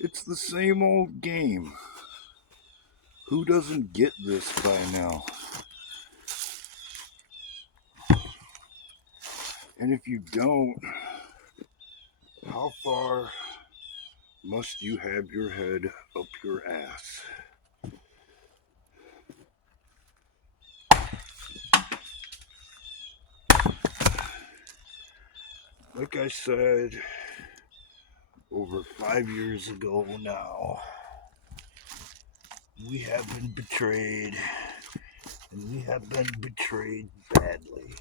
It's the same old game. Who doesn't get this by now? And if you don't, how far must you have your head up your ass? Like I said, over 5 years ago now, we have been betrayed, and we have been betrayed badly.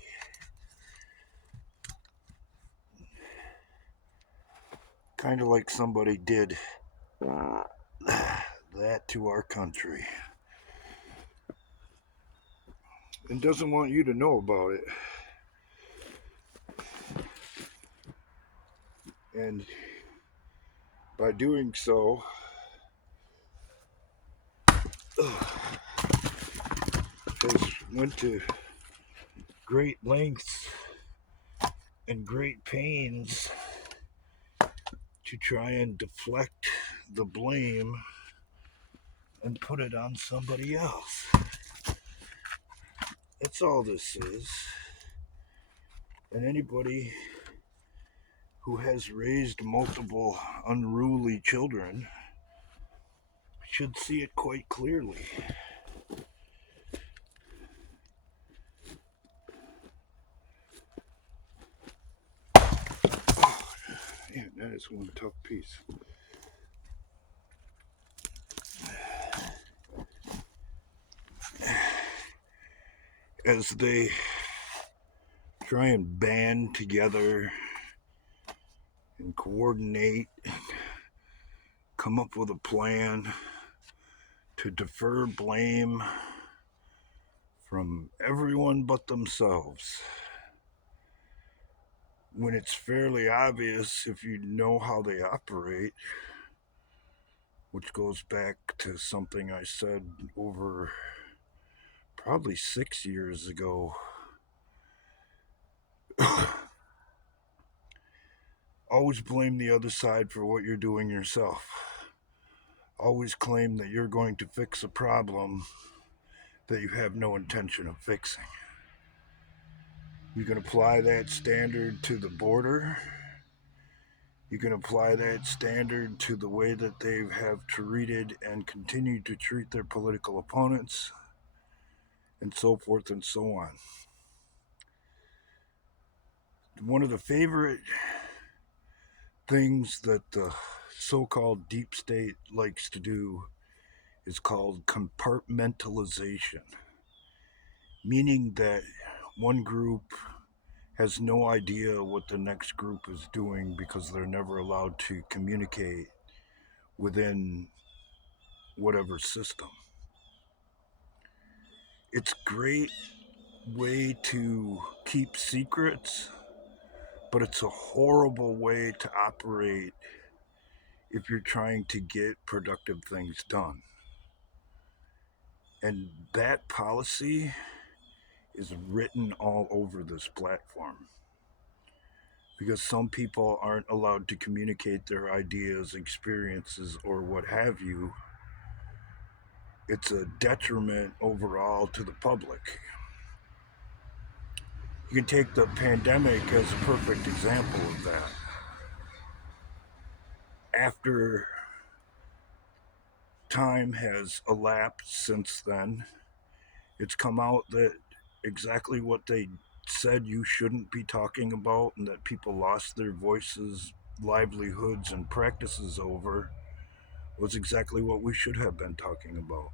Kind of like somebody did that to our country and doesn't want you to know about it. And by doing so, has went to great lengths and great pains to try and deflect the blame and put it on somebody else. That's all this is. And anybody who has raised multiple unruly children should see it quite clearly. Oh, man, that is one tough piece. As they try and band together and coordinate and come up with a plan to defer blame from everyone but themselves, when it's fairly obvious, if you know how they operate, which goes back to something I said over probably 6 years ago. Always blame the other side for what you're doing yourself. Always claim that you're going to fix a problem that you have no intention of fixing. You can apply that standard to the border. You can apply that standard to the way that they have treated and continue to treat their political opponents, and so forth and so on. One of the favorite things that the so-called deep state likes to do is called compartmentalization, meaning that one group has no idea what the next group is doing because they're never allowed to communicate within whatever system. It's a great way to keep secrets, but it's a horrible way to operate if you're trying to get productive things done. And that policy is written all over this platform because some people aren't allowed to communicate their ideas, experiences, or what have you. It's a detriment overall to the public. You can take the pandemic as a perfect example of that. After time has elapsed since then, it's come out that exactly what they said you shouldn't be talking about and that people lost their voices, livelihoods, and practices over was exactly what we should have been talking about.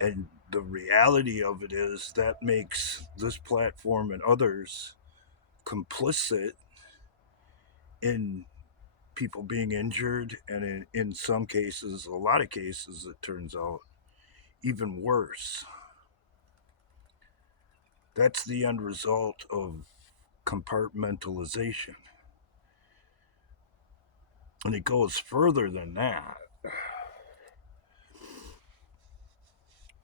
And the reality of it is that makes this platform and others complicit in people being injured, and in some cases, a lot of cases, it turns out, even worse. That's the end result of compartmentalization. And it goes further than that.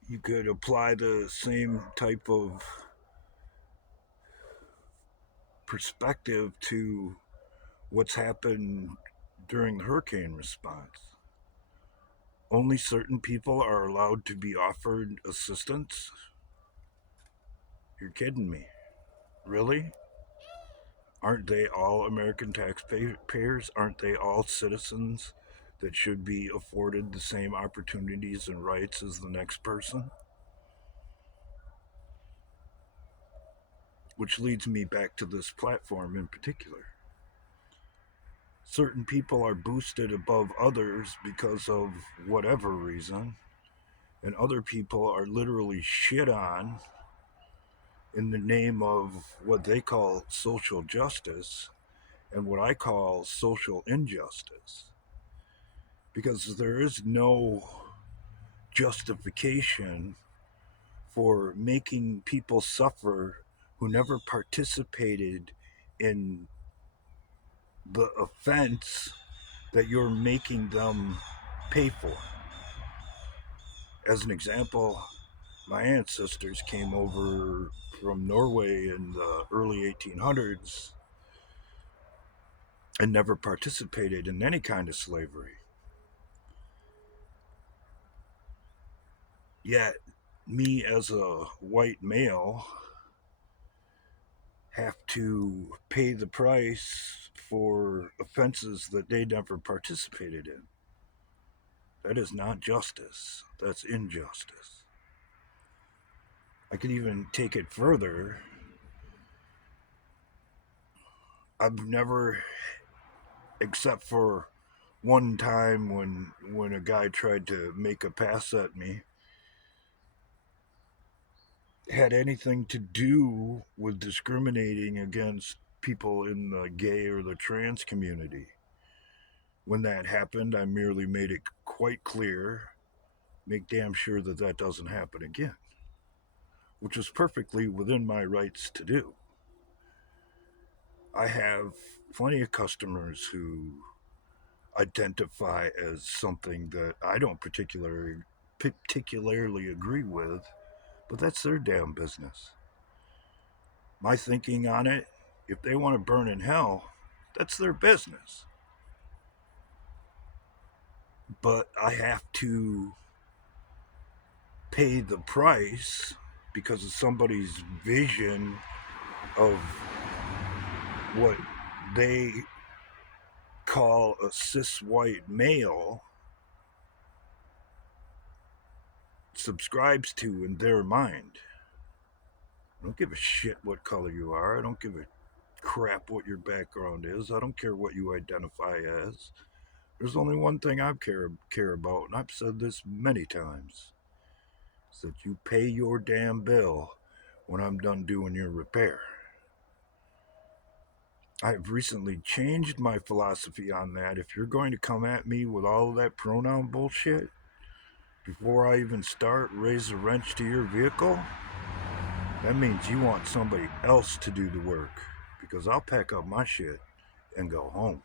You could apply the same type of perspective to what's happened during the hurricane response. Only certain people are allowed to be offered assistance? You're kidding me. Really? Aren't they all American taxpayers? Aren't they all citizens that should be afforded the same opportunities and rights as the next person? Which leads me back to this platform in particular. Certain people are boosted above others because of whatever reason, and other people are literally shit on in the name of what they call social justice and what I call social injustice. Because there is no justification for making people suffer who never participated in the offense that you're making them pay for. As an example, my ancestors came over from Norway in the early 1800s and never participated in any kind of slavery. Yet, me as a white male have to pay the price for offenses that they never participated in. That is not justice, that's injustice. I could even take it further. I've never, except for one time when a guy tried to make a pass at me, had anything to do with discriminating against people in the gay or the trans community. When that happened, I merely made it quite clear, make damn sure that that doesn't happen again, which is perfectly within my rights to do. I have plenty of customers who identify as something that I don't particularly agree with, but that's their damn business. My thinking on it, if they want to burn in hell, that's their business. But I have to pay the price because of somebody's vision of what they call a cis white male subscribes to in their mind. I don't give a shit what color you are. I don't give a crap what your background is. I don't care what you identify as. There's only one thing I care about, and I've said this many times. It's that you pay your damn bill when I'm done doing your repair. I've recently changed my philosophy on that. If you're going to come at me with all of that pronoun bullshit, before I even start, raise a wrench to your vehicle, that means you want somebody else to do the work. Because I'll pack up my shit and go home.